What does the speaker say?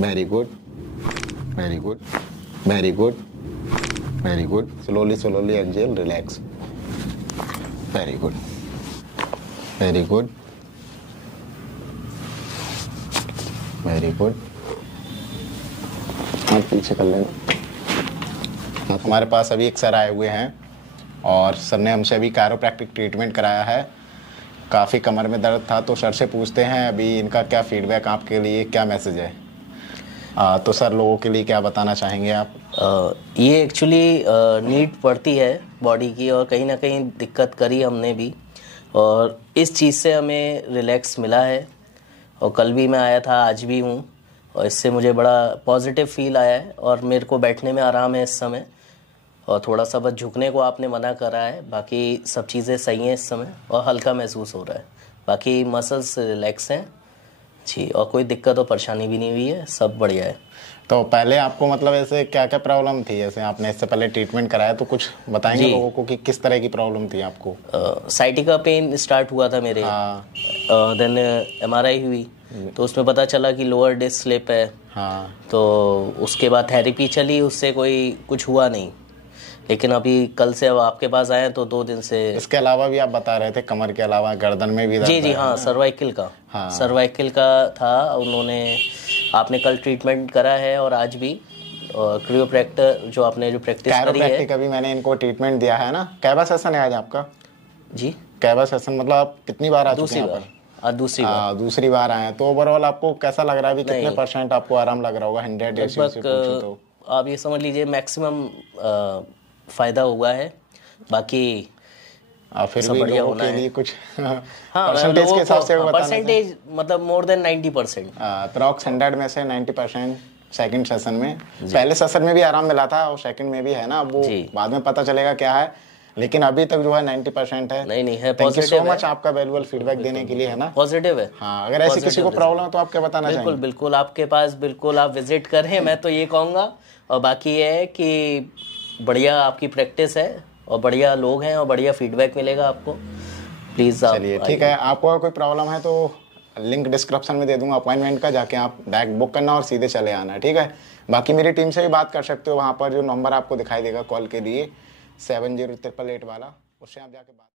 Very good, very good, very good, very good. Slowly slowly angel, relax. Very good, very good, very good. आप पीछे कर लेना। हमारे पास अभी एक सर आए हुए हैं और सर ने हमसे अभी कायरोप्रैक्टिक ट्रीटमेंट कराया है। काफ़ी कमर में दर्द था, तो सर से पूछते हैं अभी इनका क्या फीडबैक, आपके लिए क्या मैसेज है। तो सर लोगों के लिए क्या बताना चाहेंगे आप? ये एक्चुअली नीड पड़ती है बॉडी की, और कहीं ना कहीं दिक्कत करी हमने भी, और इस चीज़ से हमें रिलैक्स मिला है। और कल भी मैं आया था, आज भी हूँ, और इससे मुझे बड़ा पॉजिटिव फील आया है। और मेरे को बैठने में आराम है इस समय, और थोड़ा सा बस झुकने को आपने मना करा है, बाकी सब चीज़ें सही हैं इस समय, और हल्का महसूस हो रहा है। बाकी मसल्स रिलैक्स हैं जी, और कोई दिक्कत और परेशानी भी नहीं हुई है, सब बढ़िया है। तो पहले आपको मतलब ऐसे क्या क्या प्रॉब्लम थी, जैसे आपने इससे पहले ट्रीटमेंट कराया, तो कुछ बताएंगे लोगों को कि किस तरह की प्रॉब्लम थी आपको? साइटिका पेन स्टार्ट हुआ था मेरे। देन MRI हुई, तो उसमें पता चला कि लोअर डिस्क स्लिप है। तो उसके बाद थेरेपी चली, उससे कोई कुछ हुआ नहीं। लेकिन अभी कल से अब आपके पास आए तो 2 दिन से। इसके अलावा भी आप बता रहे थे कमर के अलावा गर्दन में भी दर्द? जी हाँ, सर्वाइकल का। सर्वाइकल का था, उन्होंने आपने कल ट्रीटमेंट करा है, और आज भी क्रियोप्रैक्टर जो आपने जो प्रैक्टिस करी है। कभी मैंने इनको ट्रीटमेंट दिया है ना। कैवा सेशन है आज आपका? जी, कैवा सेशन मतलब आप कितनी बार आ चुके हैं? दूसरी बार आए हैं। तो ओवरऑल आपको कैसा लग रहा है अभी? कितने % आपको आराम लग रहा होगा 100 रेशियो से पूछो तो? आप ये समझ लीजिए मैक्सिमम फायदा हुआ है। बाकी फिर भी लोगों के लिए कुछ परसेंटेज के हिसाब से परसेंटेज मतलब मोर देन 90%। अप्रॉक्स 100 में से 90% सेकंड सेशन में। पहले सेशन में भी आराम मिला था और सेकंड में भी है ना, वो बाद में पता चलेगा क्या है, लेकिन अभी तक जो है 90% है। नहीं है, पॉजिटिव है। थैंक यू सो मच आपका वैल्यूएबल फीडबैक देने के लिए, है ना। पॉजिटिव है। हाँ, अगर ऐसी किसी को प्रॉब्लम है तो आप क्या बताना चाहेंगे? बिल्कुल आपके पास बिल्कुल आप विजिट करें, मैं तो ये कहूँगा। और बाकी ये है कि बढ़िया आपकी प्रैक्टिस है, और बढ़िया लोग हैं, और बढ़िया फीडबैक मिलेगा आपको। प्लीज़ आप चलिए ठीक है। आपको अगर कोई प्रॉब्लम है तो लिंक डिस्क्रिप्शन में दे दूंगा अपॉइंटमेंट का, जाके आप डायरेक्ट बुक करना और सीधे चले आना, ठीक है। बाकी मेरी टीम से भी बात कर सकते हो, वहाँ पर जो नंबर आपको दिखाई देगा कॉल के लिए 708888 वाला, उससे आप जाके बात